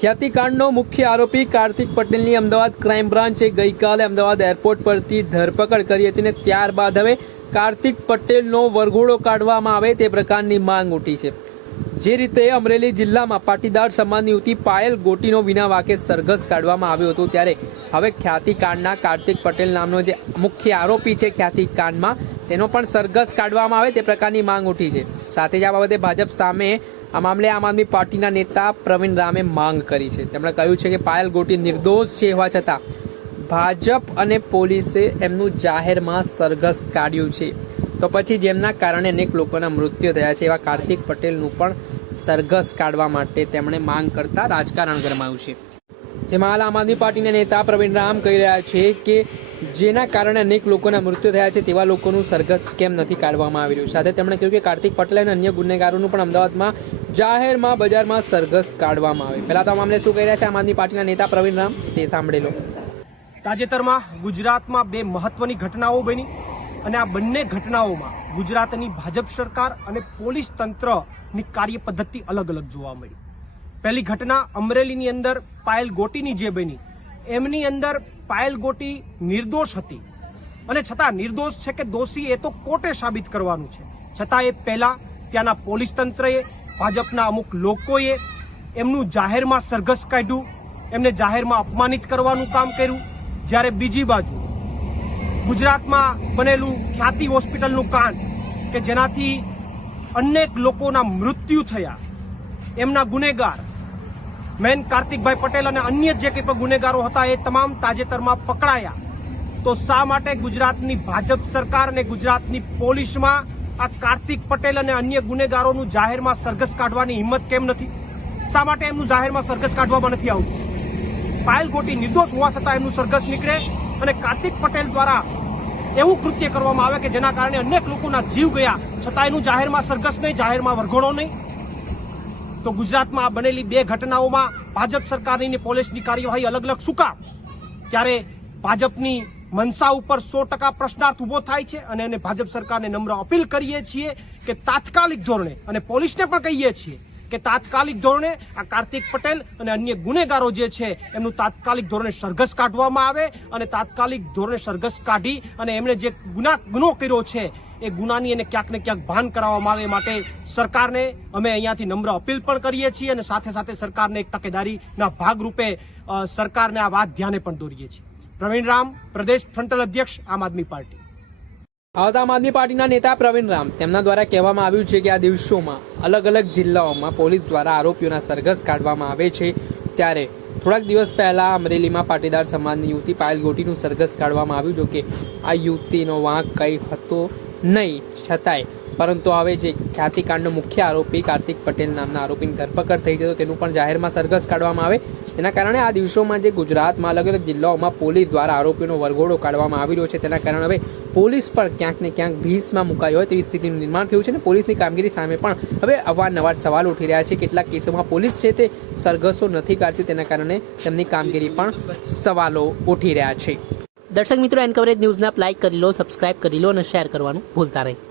ખ્યાતિકાંડનો મુખ્ય આરોપી કાર્તિક પટેલની અમદાવાદ ક્રાઇમ બ્રાન્ચે ગઈકાલે અમદાવાદ એરપોર્ટ પરથી ધરપકડ કરી હતી અને ત્યારબાદ હવે કાર્તિક પટેલનો વરઘોડો કાઢવામાં આવે તે પ્રકારની માંગ ઉઠી છે। જે રીતે અમરેલી જિલ્લામાં પાટીદાર સમાજની યુવતી પાયલ ગોટીનો વિના વાકે સરઘસ કાઢવામાં આવ્યો હતો, ત્યારે હવે ખ્યાતિકાંડના કાર્તિક પટેલ નામનો જે મુખ્ય આરોપી છે ખ્યાતિકાંડમાં, તેનો પણ સરઘસ કાઢવામાં આવે તે પ્રકારની માંગ ઉઠી છે। સાથે જ આ બાબતે ભાજપ સામે આ મામલે આમ આદમી પાર્ટીના નેતા પ્રવીણ રામે માંગ કરી છે। તેમણે કહ્યું છે કે પાયલ ગોટી નિર્દોષ છે હોવા છતાં ભાજપ અને પોલીસે એમનું જાહેરમાં સરઘસ કાઢ્યું છે, તો પછી જેમના કારણે અનેક લોકોના મૃત્યુ થયા છે એવા કાર્તિક પટેલનું પણ સરઘસ કાઢવા માટે તેમણે માંગ કરતા રાજકારણ ગરમાયું છે। જેમાં હાલ આમ આદમી પાર્ટીના નેતા પ્રવીણ રામ કહી રહ્યા છે કે જેના કારણે અનેક લોકોના મૃત્યુ થયા છે તેવા લોકોનું સરઘસ કેમ નથી કાઢવામાં આવી રહ્યું। સાથે તેમણે કહ્યું કે કાર્તિક પટેલ અને અન્ય ગુનેગારોનું પણ અમદાવાદમાં જાહેરમાં બજારમાં સરઘસ કાઢવામાં આવે। પહેલા તો આ મામલે શું કહી રહ્યા છે આમ આદમી પાર્ટીના નેતા પ્રવીણ રામ, તે સાંભળી લો। તાજેતરમાં ગુજરાતમાં બે મહત્વની ઘટનાઓ બની અને આ બંને ઘટનાઓમાં ગુજરાતની ભાજપ સરકાર અને પોલીસ તંત્રની કાર્ય પદ્ધતિ અલગ અલગ જોવા મળી। પહેલી ઘટના અમરેલીની અંદર પાયલ ગોટીની જે બની, એમની અંદર પાયલ ગોટી નિર્દોષ હતી અને છતાં નિર્દોષ છે કે દોષી એ તો કોર્ટે સાબિત કરવાનું છે, છતાં એ પહેલા ત્યાંના પોલીસ તંત્રએ, ભાજપના અમુક લોકોએ એમનું જાહેરમાં સરઘસ કાઢ્યું, એમને જાહેરમાં અપમાનિત કરવાનું કામ કર્યું। જ્યારે બીજી બાજુ ગુજરાતમાં બનેલું ખ્યાતિ હોસ્પિટલનું કાંડ કે જેનાથી અનેક લોકોના મૃત્યુ થયા, એમના ગુનેગાર મેન કાર્તિકભાઈ પટેલ અને અન્ય જે કંઈ પણ ગુનેગારો હતા એ તમામ તાજેતરમાં પકડાયા, તો શા માટે ગુજરાતની ભાજપ સરકાર અને ગુજરાતની પોલીસમાં આ કાર્તિક પટેલ અને અન્ય ગુનેગારોનું જાહેરમાં સરઘસ કાઢવાની હિંમત કેમ નથી? શા માટે એમનું જાહેરમાં સરઘસ કાઢવામાં નથી આવતું? પાયલ ગોટી નિર્દોષ હોવા છતાં એમનું સરઘસ નીકળે અને કાર્તિક પટેલ દ્વારા એવું કૃત્ય કરવામાં આવે કે જેના કારણે અનેક લોકોના જીવ ગયા, છતાં એનું જાહેરમાં સરઘસ નહીં, જાહેરમાં વરઘોડો નહીં। તો ગુજરાતમાં આ બનેલી બે ઘટનાઓમાં ભાજપ સરકારની અને પોલીસની કાર્યવાહી અલગ અલગ શું કામ? ત્યારે ભાજપની મનસા ઉપર 100% પ્રશ્નાર્થ ઉભો થાય છે અને એને ભાજપ સરકારને નમ્ર અપીલ કરીએ છીએ કે તાત્કાલિક ધોરણે, અને પોલીસને પણ કહીએ છીએ કે તાત્કાલિક ધોરણે આ કાર્તિક પટેલ અને અન્ય ગુનેગારો જે છે એમનું તાત્કાલિક ધોરણે સરઘસ કાઢવામાં આવે અને તાત્કાલિક ધોરણે સરઘસ કાઢી અને એમણે જે ગુનો કર્યો છે એ ગુનાની એને ક્યાંક ને ક્યાંક ભાન કરાવવામાં આવે, માટે સરકારને અમે અહીંયાથી નમ્ર અપીલ પણ કરીએ છીએ અને સાથે સાથે સરકારને એક તકેદારીના ભાગરૂપે સરકારને આ વાત ધ્યાને પણ દોરીએ છીએ। પ્રવીણ રામ, પ્રદેશ ફ્રન્ટલ અધ્યક્ષ, આમ આદમી પાર્ટી। આમ આદમી પાર્ટીના નેતા પ્રવીણ રામ, તેમના દ્વારા કહેવામાં આવ્યું છે કે આ દિવસોમાં અલગ અલગ જિલ્લાઓમાં પોલીસ દ્વારા આરોપીઓના સરઘસ કાઢવામાં આવે છે, ત્યારે થોડાક દિવસ પહેલા અમરેલીમાં પાટીદાર સમાજની યુવતી પાયલ ગોટીનું સરઘસ કાઢવામાં આવ્યું। જો કે આ યુવતીનો વાંક કંઈ હતો નહીં, છતાંય પરંતુ હવે જે ખ્યાતિકાંડનો મુખ્ય આરોપી કાર્તિક પટેલ નામના આરોપીની ધરપકડ થઈ છે તો તેનું પણ જાહેરમાં સરઘસ કાઢવામાં આવે, તેના કારણે આ દિવસોમાં જે ગુજરાતમાં અલગ અલગ જિલ્લાઓમાં પોલીસ દ્વારા આરોપીઓનો વરઘોડો કાઢવામાં આવી રહ્યો છે, તેના કારણે હવે પોલીસ પણ ક્યાંક ને ક્યાંક ભીસમાં મુકાઈ હોય તેવી સ્થિતિનું નિર્માણ થયું છે અને પોલીસની કામગીરી સામે પણ હવે અવારનવાર સવાલ ઉઠી રહ્યા છે। કેટલાક કેસોમાં પોલીસ છે તે સરઘસો નથી કાઢતી, તેના કારણે તેમની કામગીરી પણ સવાલો ઉઠી રહ્યા છે। દર્શક મિત્રો, એન કવરેજ ન્યૂઝને લાઇક કરી લો, સબસ્ક્રાઇબ કરી લો અને શેર કરવાનું ભૂલતા નહીં।